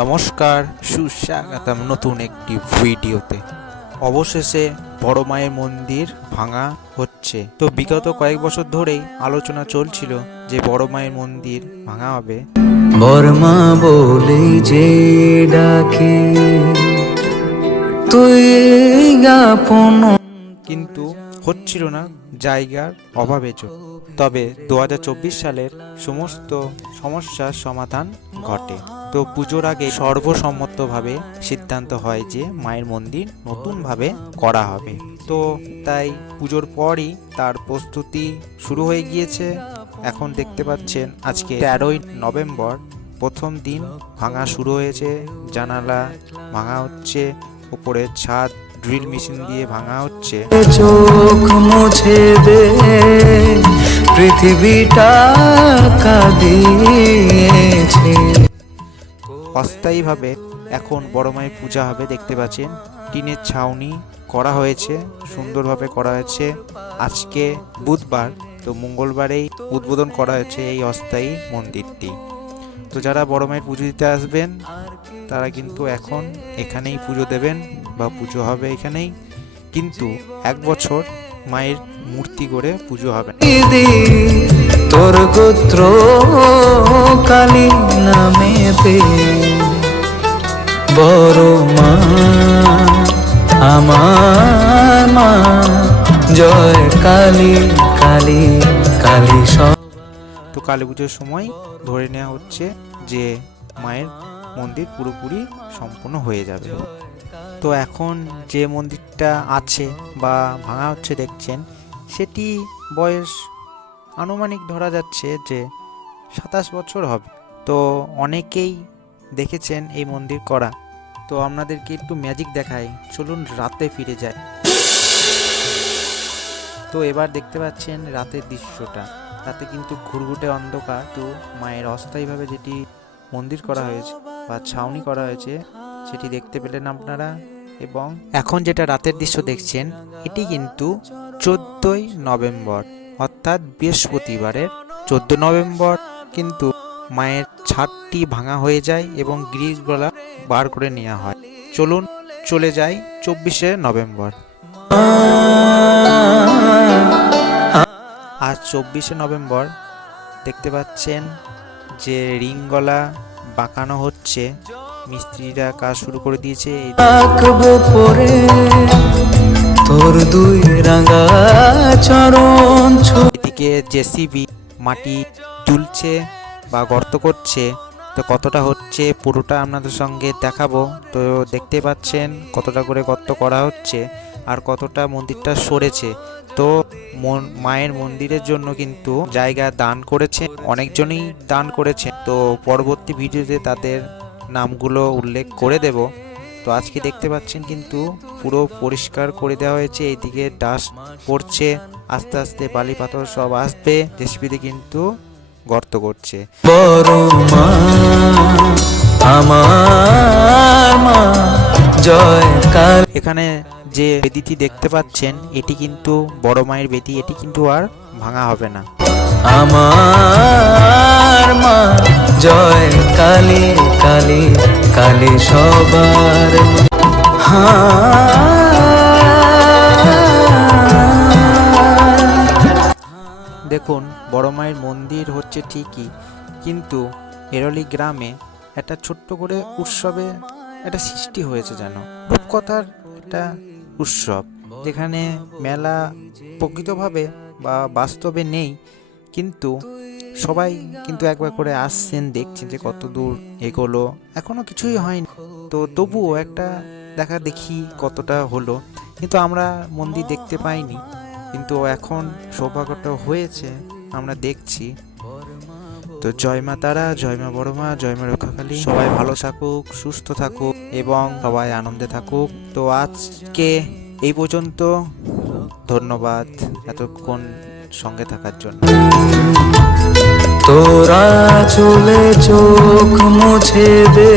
নমস্কার, সুস্বাগতম নতুন একটি ভিডিওতে। অবশেষে বড় মায়ের মন্দির ভাঙা হচ্ছে। তো বিগত কয়েক বছর ধরেই আলোচনা চলছিল যে বড় মায়ের মন্দির ভাঙা হবে। বর্মা বলে যে ডাকে তুই আপন, কিন্তু হচ্ছিল না জায়গার অভাবের জন্য। তবে 2024 সালের সমস্ত সমস্যার সমাধান ঘটে। তো পুজোর আগে সর্বসম্মতভাবে সিদ্ধান্ত হয় যে মায়ের মন্দির নতুনভাবে করা হবে। তো তাই পুজোর পরই তার প্রস্তুতি শুরু হয়ে গিয়েছে। এখন দেখতে পাচ্ছেন আজকে 13ই নভেম্বর, প্রথম দিন ভাঙা শুরু হয়েছে। জানালা ভাঙা হচ্ছে, উপরের ছাদ ড্রিল মেশিন দিয়ে ভাঙা হচ্ছে। চোখ মুছে দে, পৃথিবীটা কাঁদিয়েছে। অস্থায়ীভাবে এখন বড় মায়ের পূজা হবে। দেখতে পাচ্ছেন টিনের ছাউনি করা হয়েছে, সুন্দরভাবে করা হয়েছে। আজকে বুধবার, তো মঙ্গলবারেই উদ্বোধন করা হয়েছে এই অস্থায়ী মন্দিরটি। তো যারা বড় মায়ের পুজো দিতে আসবেন তারা কিন্তু এখন এখানেই পুজো দেবেন বা পুজো হবে এখানেই। কিন্তু এক বছর মায়ের মূর্তি করে পুজো হবে। তোর গোত্র কালী নামেতে বড় মা আমার মা, জয় কালী কালী কালী। তো কালী পুজোর সময় ধরে নেওয়া হচ্ছে যে মায়ের মন্দির পুরোপুরি সম্পূর্ণ হয়ে যাবে। তো এখন যে মন্দিরটা আছে বা ভাঙা হচ্ছে দেখছেন, সেটি বয়স আনুমানিক ধরা যাচ্ছে যে 27 বছর হবে। তো অনেকেই দেখেছেন এই মন্দির করা। তো আপনাদেরকে একটু ম্যাজিক দেখাই, চলুন রাতে ফিরে যায়। তো এবার দেখতে পাচ্ছেন রাতের দৃশ্যটা। রাতে কিন্তু ঘুরঘুটে অন্ধকার। তো মায়ের অস্থায়ীভাবে যেটি মন্দির করা হয়েছে বা ছাউনি করা হয়েছে সেটি দেখতে পেলেন আপনারা। এবং এখন যেটা রাতের দৃশ্য দেখছেন, এটি কিন্তু 14ই নভেম্বর, অর্থাৎ বৃহস্পতিবারের 14 নভেম্বর কিন্তু মায়ের ছাদটি ভাঙা হয়ে যায় এবং গ্রিলগুলা বার করে নেওয়া হয়। চলুন চলে যাই 24শে নভেম্বর। আজ 24শে নভেম্বর দেখতে পাচ্ছেন যে রিং গলা বাঁকানো হচ্ছে। মিস্ত্রিরা কাজ শুরু করে দিয়েছে। তোর দুই রাঙা চরণ, এদিকে জেসিবি মাটি তুলছে বা গর্ত করছে। তো কতটা হচ্ছে পুরোটা আপনাদের সঙ্গে দেখাবো। তো দেখতে পাচ্ছেন কতটা করে গর্ত করা হচ্ছে আর কতটা মন্দিরটা সরেছে। তো মায়ের মন্দিরের জন্য কিন্তু জায়গা দান করেছে, অনেকজনই দান করেছে। তো পরবর্তী ভিডিওতে তাদের নামগুলো উল্লেখ করে দেব। তো আজকে দেখতে পাচ্ছেন কিন্তু পুরো পরিষ্কার করে দেওয়া হয়েছে। এইদিকে ডাস্ট পড়ছে, আস্তে আস্তে বালি পাথর সব আসবে। জেসিবিতে কিন্তু গর্ত করছে। বড় মা আমার মা, জয় কালী। এখানে যে বেদিটি দেখতে পাচ্ছেন এটি কিন্তু বড় মায়ের বেদি, এটি কিন্তু আর ভাঙা হবে না। আমার মা, জয় কালী কালী কালী সবার। দেখুন বড় মায়ের মন্দির হচ্ছে ঠিকই, কিন্তু এরলি গ্রামে একটা ছোট্ট করে উৎসবে একটা সৃষ্টি হয়েছে, যেন রূপকথার একটা উৎসব, যেখানে মেলা প্রকৃতভাবে বা বাস্তবে নেই, কিন্তু সবাই কিন্তু একবার করে আসছেন, দেখছেন যে কত দূর এগোলো, এখনো কিছুই হয়নি। তো তবুও একটা দেখা দেখি কতটা হলো, কিন্তু আমরা মন্দির দেখতে পাইনি। কিন্তু এখন সৌভাগ্যটা হয়েছে, আমরা দেখছি। তো জয় মা তারা, জয় মা বড় মা, জয় মা রক্ষাকালী। সবাই ভালো থাকুক, সুস্থ থাকুক এবং সবাই আনন্দে থাকুক। তো আজকে এই পর্যন্ত। ধন্যবাদ এতক্ষণ সঙ্গে থাকার জন্য। তোরা চলে চোখ মুছে দে।